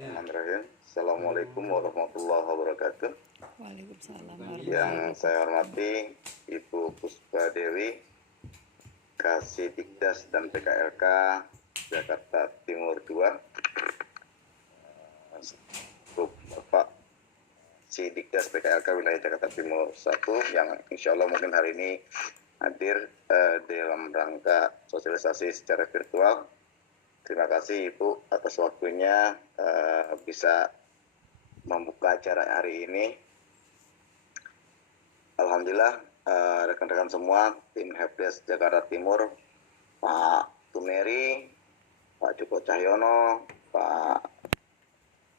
Bismillahirrahmanirrahim. Assalamualaikum warahmatullahi wabarakatuh. Waalaikumsalam Yang warahmatullahi saya wabarakatuh. hormati Ibu Puspa Dewi, Kasih dan PKLK Jakarta Timur 2, Bapak Sidikdas PKLK wilayah Jakarta Timur 1 yang insya Allah mungkin hari ini hadir dalam rangka sosialisasi secara virtual. Terima kasih Ibu atas waktunya bisa membuka acara hari ini. Alhamdulillah rekan-rekan semua tim Helpdesk Jakarta Timur, Pak Tumeri, Pak Joko Cahyono, Pak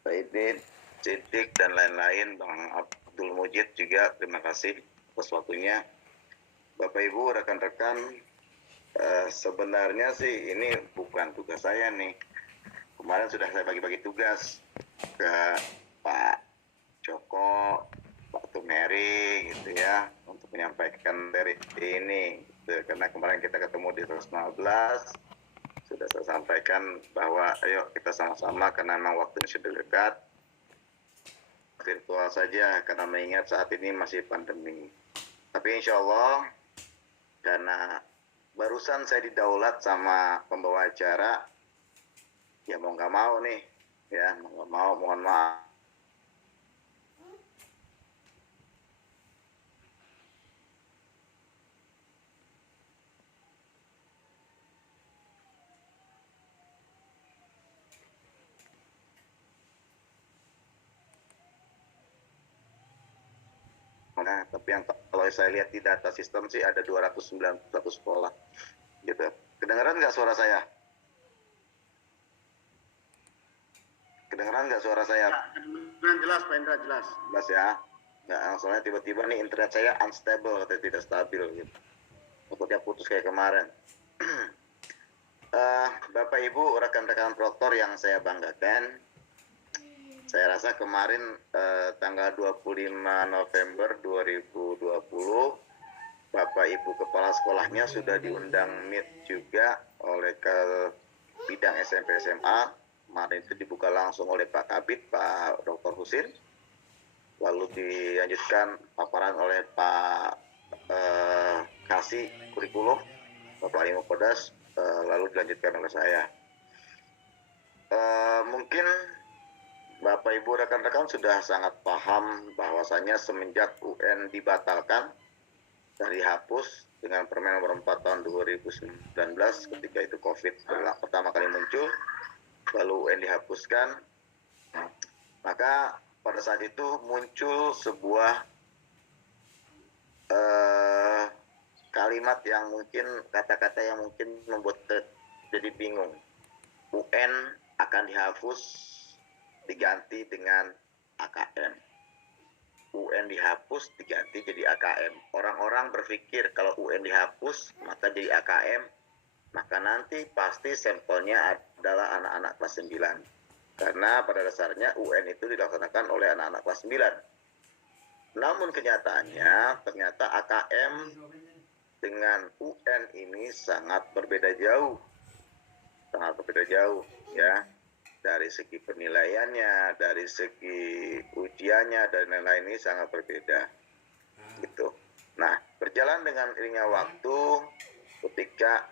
Saidin, Sidik dan lain-lain, Bang Abdul Mujid juga terima kasih atas waktunya. Bapak Ibu rekan-rekan, sebenarnya sih ini bukan tugas saya nih. Kemarin sudah saya bagi-bagi tugas ke Pak Joko, Pak Tumeri gitu ya, untuk menyampaikan dari ini gitu. Karena kemarin kita ketemu di 115, sudah saya sampaikan bahwa ayo kita sama-sama karena memang waktunya sudah dekat, virtual saja karena mengingat saat ini masih pandemi. Tapi insya Allah karena barusan saya didaulat sama pembawa acara, ya mau nggak mau nih, ya mau nggak mau, mohon maaf. Nah, tapi yang kalau saya lihat di data sistem sih ada 291 sekolah, gitu. Kedengaran nggak suara saya? Kedengaran nggak suara saya? Ya, kedengaran jelas Pak Indra, jelas. Jelas ya? Nggak, soalnya tiba-tiba nih internet saya unstable atau tidak stabil gitu. Takutnya putus kayak kemarin. Bapak Ibu rekan-rekan proktor yang saya banggakan, saya rasa kemarin tanggal 25 November 2020 Bapak Ibu Kepala Sekolahnya sudah diundang meet juga oleh ke bidang SMP SMA. Kemarin itu dibuka langsung oleh Pak Kabid, Pak Dr. Husin. Lalu dilanjutkan paparan oleh Pak Kasih Kurikulum, Bapak Limo Podas, lalu dilanjutkan oleh saya. Mungkin Bapak Ibu rekan-rekan sudah sangat paham bahwasanya semenjak UN dibatalkan dari dihapus dengan Permen nomor 4 tahun 2019 ketika itu COVID pertama kali muncul, lalu UN dihapuskan, maka pada saat itu muncul sebuah kalimat yang mungkin, kata-kata yang mungkin membuat jadi bingung. UN akan dihapus diganti dengan AKM. UN dihapus diganti jadi AKM. Orang-orang berpikir kalau UN dihapus maka jadi AKM, maka nanti pasti sampelnya adalah anak-anak kelas 9. Karena pada dasarnya UN itu dilaksanakan oleh anak-anak kelas 9. Namun kenyataannya ternyata AKM dengan UN ini sangat berbeda jauh. Sangat berbeda jauh ya. Dari segi penilaiannya, dari segi ujiannya dan lain-lain ini sangat berbeda. Gitu. Nah, berjalan dengan irinya waktu, ketika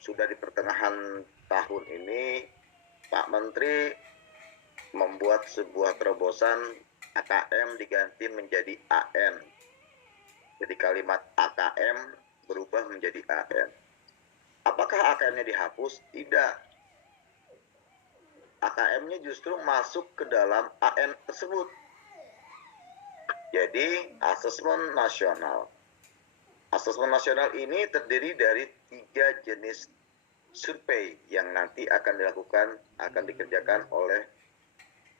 sudah di pertengahan tahun ini, Pak Menteri membuat sebuah terobosan AKM diganti menjadi AN. Jadi kalimat AKM berubah menjadi AN. Apakah AKM-nya dihapus? Tidak. AKM-nya justru masuk ke dalam AN tersebut. Jadi asesmen nasional. Asesmen nasional ini terdiri dari 3 jenis survei yang nanti akan dikerjakan oleh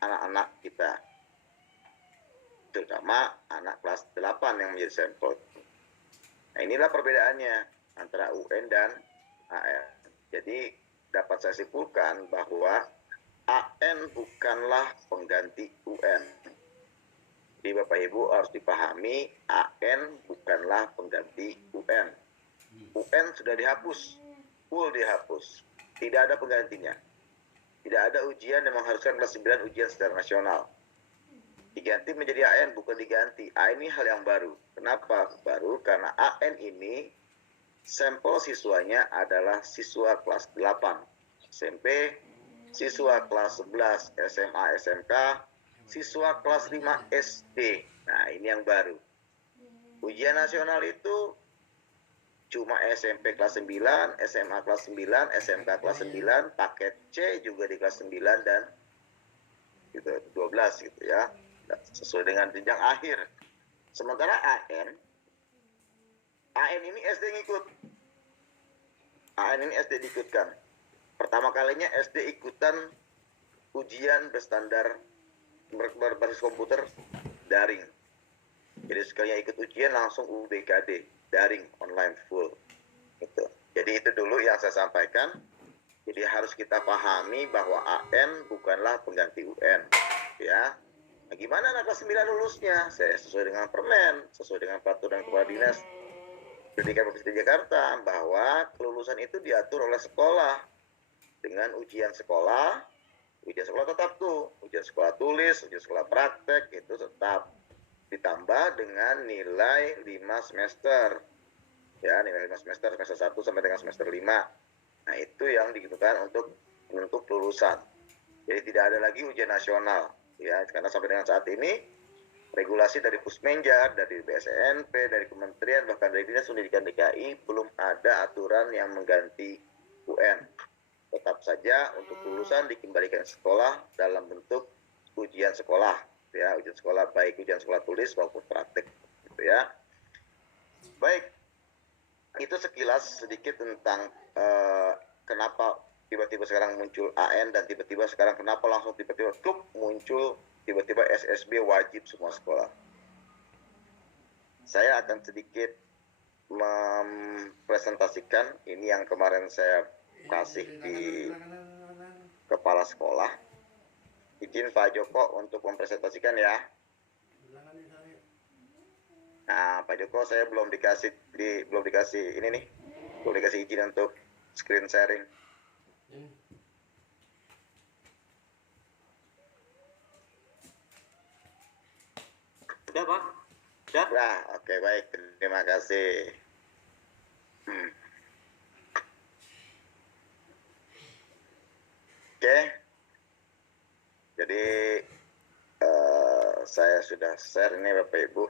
anak-anak kita, terutama anak kelas 8 yang menjadi sampel. Nah, inilah perbedaannya antara UN dan AN. Jadi dapat saya simpulkan bahwa AN bukanlah pengganti UN. Jadi Bapak Ibu harus dipahami, AN bukanlah pengganti UN. UN sudah dihapus, full dihapus, tidak ada penggantinya. Tidak ada ujian yang mengharuskan kelas 9 ujian secara nasional. Diganti menjadi AN, bukan diganti. AN ini hal yang baru. Kenapa baru? Karena AN ini sampel siswanya adalah siswa kelas 8 SMP, siswa kelas 11 SMA SMK, siswa kelas 5 SD. Nah, ini yang baru. Ujian nasional itu cuma SMP kelas 9, SMA kelas 9, SMK kelas 9, paket C juga di kelas 9 dan gitu, 12 gitu ya. Sesuai dengan jenjang akhir. Sementara AN ini SD ngikut. AN ini SD diikutkan. Pertama kalinya SD ikutan ujian berstandar berbasis komputer daring. Jadi sekalinya ikut ujian langsung UBKD, daring, online full. Gitu. Jadi itu dulu yang saya sampaikan. Jadi harus kita pahami bahwa AN bukanlah pengganti UN. Ya. Nah, gimana anak kelas 9 lulusnya? Saya sesuai dengan permen, sesuai dengan peraturan kepala dinas pendidikan Provinsi Jakarta, bahwa kelulusan itu diatur oleh sekolah dengan ujian sekolah tetap tuh, ujian sekolah tulis, ujian sekolah praktek itu tetap ditambah dengan nilai 5 semester. Ya, nilai 5 semester 1 sampai dengan semester 5. Nah, itu yang digunakan untuk kelulusan. Jadi tidak ada lagi ujian nasional. Ya, karena sampai dengan saat ini regulasi dari Pusmenjar, dari BSNP, dari Kementerian, bahkan dari Dinas Pendidikan DKI belum ada aturan yang mengganti UN. Tetap saja untuk lulusan dikembalikan sekolah dalam bentuk ujian sekolah, ya, ujian sekolah baik ujian sekolah tulis maupun praktik, gitu ya. Baik, itu sekilas sedikit tentang kenapa tiba-tiba sekarang muncul AN dan tiba-tiba sekarang kenapa langsung tiba-tiba muncul tiba-tiba SSB wajib semua sekolah. Saya akan sedikit mempresentasikan ini yang kemarin saya kasih di kepala sekolah. Izin Pak Joko untuk mempresentasikan ya. Nah, Pak Joko saya belum dikasih ini nih, belum dikasih izin untuk screen sharing. Sudah, Pak? Sudah? Nah, oke, baik. Terima kasih. Oke. Jadi, saya sudah share ini Bapak Ibu.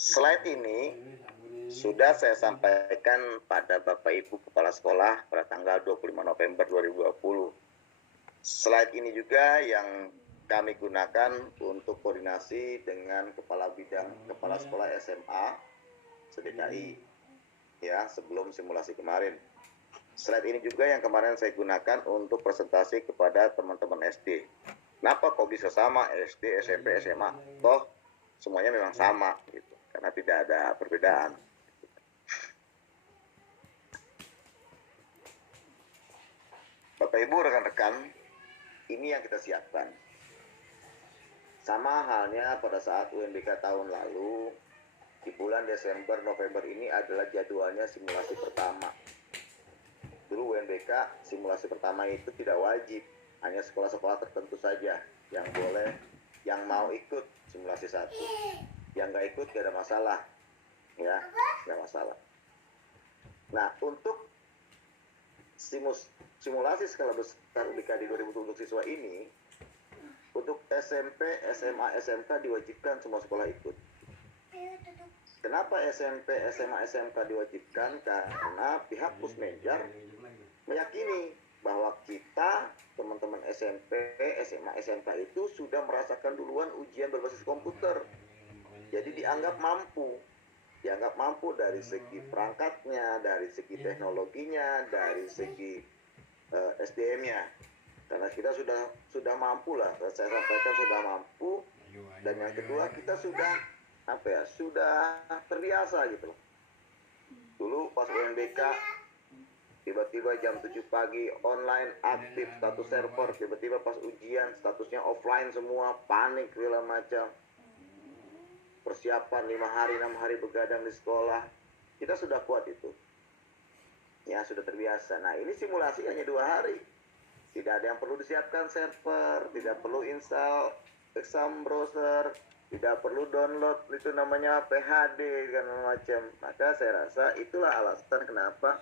Slide ini sudah saya sampaikan pada Bapak Ibu Kepala Sekolah pada tanggal 25 November 2020. Slide ini juga yang kami gunakan untuk koordinasi dengan Kepala Sekolah SMA se-DKI ya, sebelum simulasi kemarin. Slide ini juga yang kemarin saya gunakan untuk presentasi kepada teman-teman SD. Kenapa kok bisa sama SD, SMP, SMA? Toh semuanya memang sama gitu, karena tidak ada perbedaan. Bapak Ibu rekan-rekan, ini yang kita siapkan. Sama halnya pada saat UNBK tahun lalu, di bulan Desember, November ini adalah jadwalnya simulasi pertama. Dulu UNBK simulasi pertama itu tidak wajib, hanya sekolah-sekolah tertentu saja yang boleh, yang mau ikut simulasi 1. Yang nggak ikut tidak ada masalah, ya, nggak masalah. Nah, untuk simulasi skala besar UBKD 2020 untuk siswa ini, untuk SMP, SMA, SMK diwajibkan semua sekolah ikut. Kenapa SMP, SMA, SMK diwajibkan? Karena pihak Pusmenjar meyakini bahwa kita, teman-teman SMP, SMA, SMK itu sudah merasakan duluan ujian berbasis komputer. Jadi dianggap mampu dari segi perangkatnya, dari segi teknologinya, dari segi SDM-nya. Karena kita sudah mampu lah, saya sampaikan sudah mampu. Dan yang kedua, kita sudah terbiasa gitu loh. Dulu pas UNBK tiba-tiba jam 7 pagi online aktif status server, tiba-tiba pas ujian statusnya offline semua, panik segala macam. persiapan 5 hari 6 hari begadang di sekolah, kita sudah kuat itu. Ya, sudah terbiasa. Nah, ini simulasi hanya 2 hari. Tidak ada yang perlu disiapkan server, tidak perlu install exam browser, tidak perlu download itu namanya PHD dan macam. Maka saya rasa itulah alasan kenapa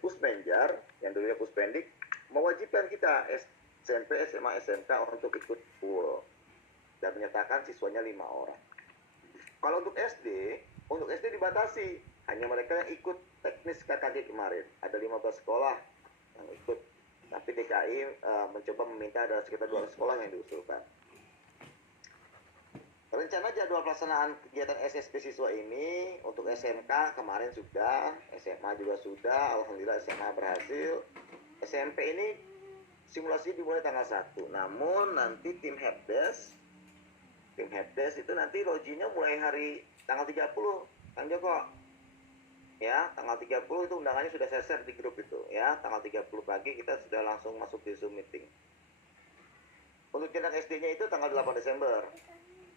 Pusmenjar yang dulunya Puspendik mewajibkan kita SMP, SMA, SMK untuk ikut full dan menyatakan siswanya 5 orang. Kalau untuk SD dibatasi, hanya mereka yang ikut teknis KKG kemarin. Ada 15 sekolah yang ikut. Tapi DKI mencoba meminta ada sekitar 200 sekolah yang diusulkan. Rencana jadwal pelaksanaan kegiatan SSB siswa ini untuk SMK kemarin sudah, SMA juga sudah, alhamdulillah SMA berhasil. SMP ini simulasi dimulai tanggal 1. Namun nanti tim helpdesk itu nanti loginya mulai hari tanggal 30, Kang Joko. Ya, tanggal 30 itu undangannya sudah saya share di grup itu. Ya, tanggal 30 pagi kita sudah langsung masuk di Zoom meeting. Untuk jenjang SD-nya itu tanggal 8 Desember.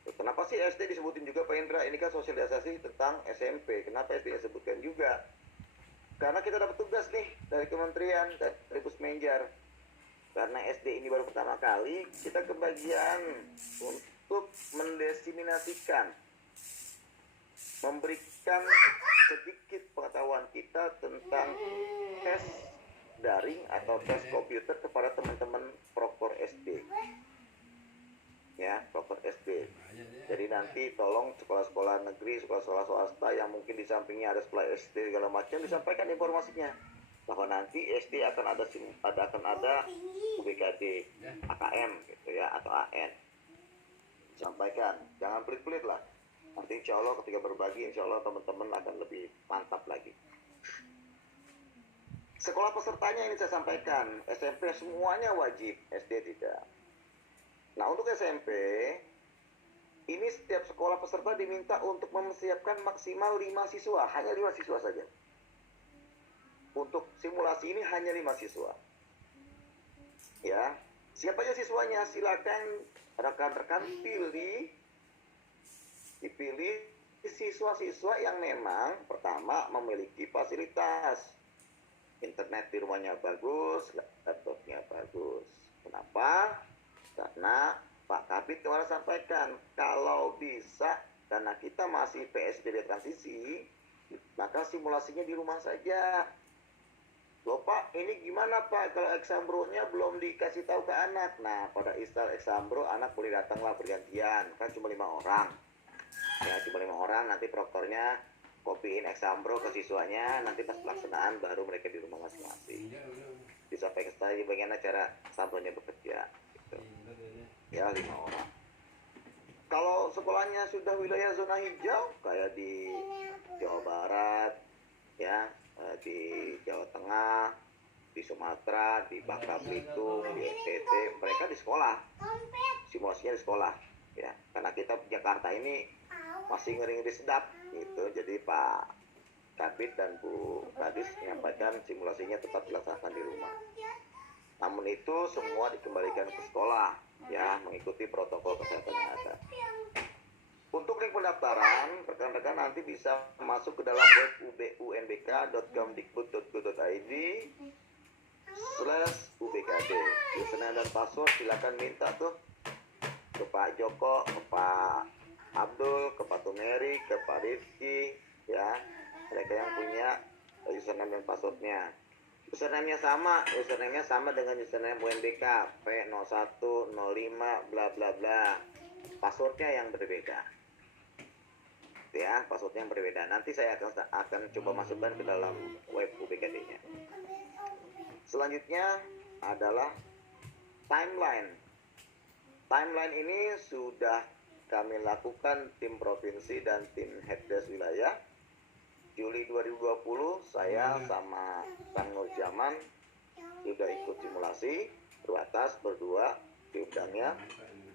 Kenapa sih SD disebutin juga Pak Indra? Ini kan sosialisasi tentang SMP. Kenapa SD disebutkan juga? Karena kita dapat tugas nih dari kementerian, dari Pusmenjar. Karena SD ini baru pertama kali, kita kebagian untuk mendesiminasikan, memberikan sedikit pengetahuan kita tentang tes daring atau tes komputer kepada teman-teman proper SD. Ya, proper SD. Jadi nanti tolong sekolah-sekolah negeri, sekolah-sekolah swasta yang mungkin di sampingnya ada sekolah SD segala macam disampaikan informasinya bahwa nanti SD akan ada UBKD, AKM gitu ya atau AN. Sampaikan, jangan pelit-pelit lah. Nanti insya Allah ketika berbagi, insya Allah teman-teman akan lebih mantap lagi. Sekolah pesertanya ini saya sampaikan, SMP semuanya wajib, SD tidak. Nah untuk SMP, ini setiap sekolah peserta diminta untuk mempersiapkan maksimal 5 siswa, hanya 5 siswa saja. Untuk simulasi ini hanya 5 siswa. Ya, siapa aja siswanya? Silakan rekan-rekan dipilih siswa-siswa yang memang pertama memiliki fasilitas. Internet di rumahnya bagus, laptopnya bagus. Kenapa? Karena Pak Kabit kemarin sampaikan, kalau bisa, karena kita masih PSBB transisi, maka simulasinya di rumah saja. Loh Pak, ini gimana Pak, kalau eksambronya belum dikasih tahu ke anak? Nah, pada install eksambro, anak boleh datanglah bergantian, kan cuma 5 orang. Ya, cuma 5 orang, nanti proktornya kopiin eksambro ke siswanya, nanti pas pelaksanaan baru mereka di rumah masing-masing. Disampaikan saya di bagian acara sampelnya bekerja. Gitu. Ya 5 orang. Kalau sekolahnya sudah wilayah zona hijau kayak di Jawa Barat, ya, di Jawa Tengah, di Sumatera, di Bangka Belitung, di NTT, mereka di sekolah, simulasinya di sekolah, ya. Karena kita Jakarta ini masih ngeri-ngeri sedap, gitu. Jadi Pak Kabit dan Bu Kadis menyampaikan simulasinya tetap dilaksanakan di rumah. Namun itu semua dikembalikan ke sekolah, ya, mengikuti protokol kesehatan yang ada. Untuk link pendaftaran, rekan-rekan nanti bisa masuk ke dalam web ubunbk.gomdikbud.id/ubkd. Username dan password silakan minta tuh ke Pak Joko, ke Pak Abdul, ke Pak Tumeri, ke Pak Rifki, ya, mereka yang punya username dan passwordnya. Username-nya sama dengan username UNBK P0105 bla bla bla. Passwordnya yang berbeda. Ya, passwordnya yang berbeda. Nanti saya akan coba masukkan ke dalam web UBKD-nya. Selanjutnya adalah timeline. Timeline ini sudah kami lakukan tim provinsi dan tim headdesk wilayah. Juli 2020 saya sama Kang Nur Jaman sudah ikut simulasi terbatas berdua diundangnya.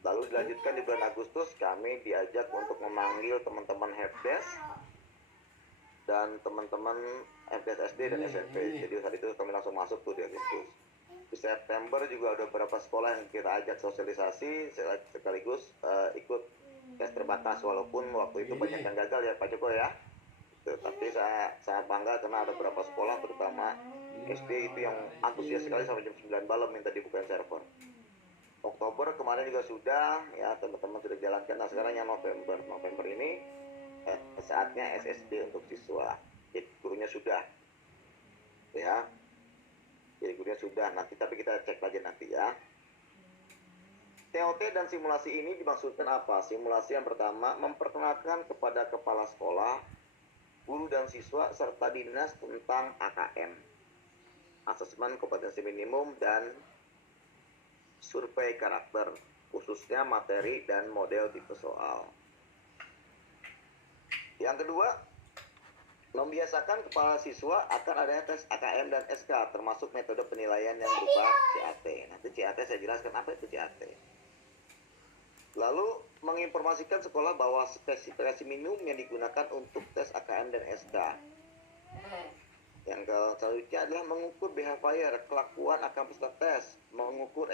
Lalu dilanjutkan di bulan Agustus kami diajak untuk memanggil teman-teman helpdesk dan teman-teman helpdesk SD dan SMP. Jadi saat itu kami langsung masuk tuh di Agustus. Di September juga ada beberapa sekolah yang kita ajak sosialisasi sekaligus ikut tes terbatas, walaupun waktu itu banyak yang gagal ya Pak Joko ya. Tapi saya bangga karena ada beberapa sekolah, terutama SD itu yang antusias sekali sampai jam 9 malam minta dibukain server. Oktober kemarin juga sudah, ya teman-teman sudah jalankan. Nah sekarang yang November ini saatnya SSD untuk siswa. Jadi gurunya sudah, ya. Jadi gurunya sudah. Nanti tapi kita cek lagi nanti ya. TOT dan simulasi ini dimaksudkan apa? Simulasi yang pertama memperkenalkan kepada kepala sekolah, guru dan siswa serta dinas tentang AKM, asesmen kompetensi minimum dan survei karakter, khususnya materi dan model tipe soal. Yang kedua, membiasakan kepala siswa akan adanya tes AKM dan SK, termasuk metode penilaian yang berupa CAT. Nanti CAT saya jelaskan apa itu CAT. Lalu menginformasikan sekolah bahwa spesifikasi minimum yang digunakan untuk tes AKM dan SK. Yang selanjutnya adalah mengukur behavior, kelakuan akan peserta tes, mengukur